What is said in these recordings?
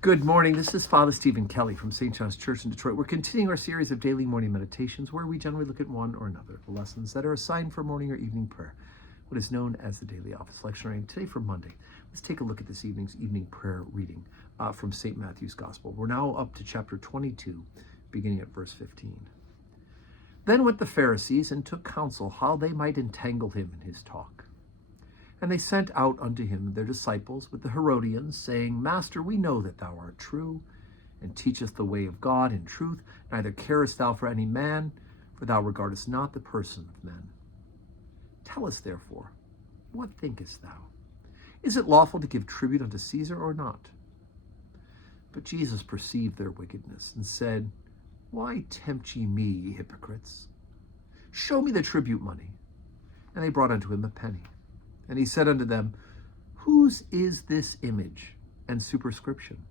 Good morning. This is Father Stephen Kelly from St. John's Church in Detroit. We're continuing our series of daily morning meditations where we generally look at one or another of the lessons that are assigned for morning or evening prayer, what is known as the daily office lectionary. Today for Monday, let's take a look at this evening's evening prayer reading from St. Matthew's Gospel. We're now up to chapter 22, beginning at verse 15. Then went the Pharisees and took counsel how they might entangle him in his talk. And they sent out unto him their disciples with the Herodians, saying, Master, we know that thou art true, and teachest the way of God in truth, neither carest thou for any man, for thou regardest not the person of men. Tell us therefore, what thinkest thou? Is it lawful to give tribute unto Caesar or not? But Jesus perceived their wickedness, and said, Why tempt ye me, ye hypocrites? Show me the tribute money. And they brought unto him a penny. And he said unto them, Whose is this image and superscription?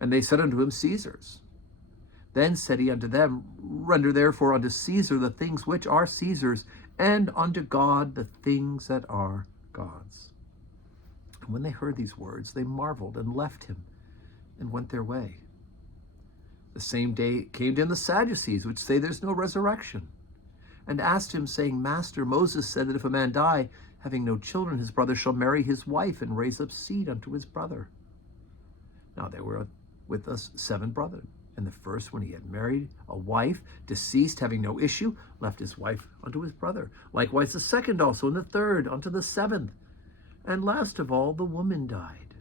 And they said unto him, Caesar's. Then said he unto them, Render therefore unto Caesar the things which are Caesar's, and unto God the things that are God's. And when they heard these words, they marveled and left him and went their way. The same day came to him the Sadducees, which say there's no resurrection, and asked him, saying, Master, Moses said that if a man die, having no children, his brother shall marry his wife and raise up seed unto his brother. Now there were with us 7 brethren. And the first, when he had married a wife, deceased, having no issue, left his wife unto his brother. Likewise the second also, and the third unto the 7th. And last of all, the woman died.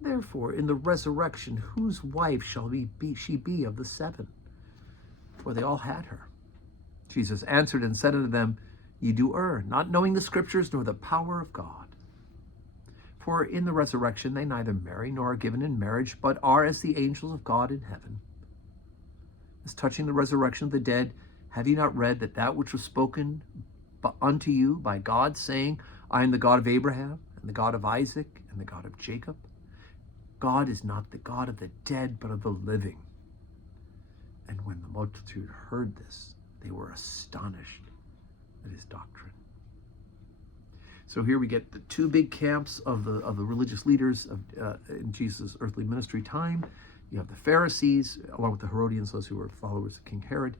Therefore, in the resurrection, whose wife shall she be of the 7? For they all had her. Jesus answered and said unto them, Ye do err, not knowing the Scriptures nor the power of God. For in the resurrection they neither marry nor are given in marriage, but are as the angels of God in heaven. As touching the resurrection of the dead, have ye not read that which was spoken unto you by God, saying, I am the God of Abraham, and the God of Isaac, and the God of Jacob? God is not the God of the dead, but of the living. And when the multitude heard this, they were astonished at his doctrine. So here we get the 2 big camps of the religious leaders in Jesus' earthly ministry time. You have the Pharisees, along with the Herodians, those who were followers of King Herod.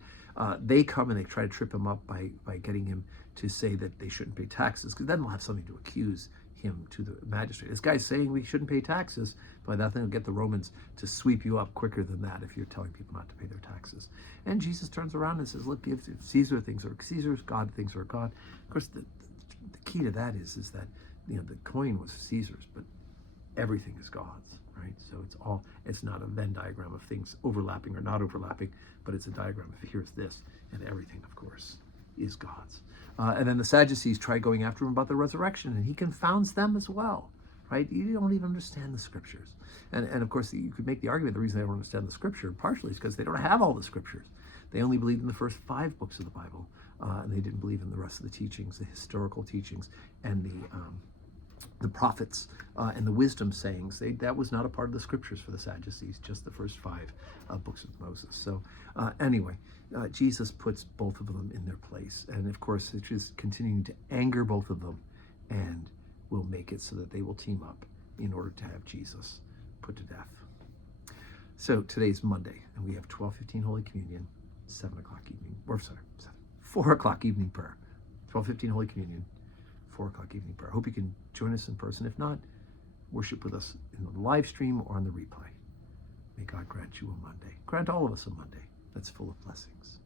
They come and they try to trip him up by getting him to say that they shouldn't pay taxes, because then they'll have something to accuse him to the magistrate. This guy's saying we shouldn't pay taxes. By that thing will get the Romans to sweep you up quicker than that if you're telling people not to pay their taxes. And Jesus turns around and says, look, give Caesar things are Caesar's, God things are God. Of course, the key to that is that the coin was Caesar's, but everything is God's, right? So it's not a Venn diagram of things overlapping or not overlapping, but it's a diagram of here's this, and everything, of course, is God's. And then the Sadducees try going after him about the resurrection, and he confounds them as well, right? You don't even understand the Scriptures. And of course, you could make the argument the reason they don't understand the Scripture partially is because they don't have all the Scriptures. They only believed in the first 5 books of the Bible, and they didn't believe in the rest of the teachings, the historical teachings, and the prophets and the wisdom sayings. That was not a part of the Scriptures for the Sadducees, just the first 5 books of Moses. So anyway, Jesus puts both of them in their place. And of course, it's just continuing to anger both of them, and will make it so that they will team up in order to have Jesus put to death. So today's Monday, and we have 12:15 Holy Communion, 7 o'clock evening, 4 o'clock evening prayer. 12:15 Holy Communion, 4 o'clock evening prayer. I hope you can join us in person. If not, worship with us in the live stream or on the replay. May God grant you a Monday. Grant all of us a Monday that's full of blessings.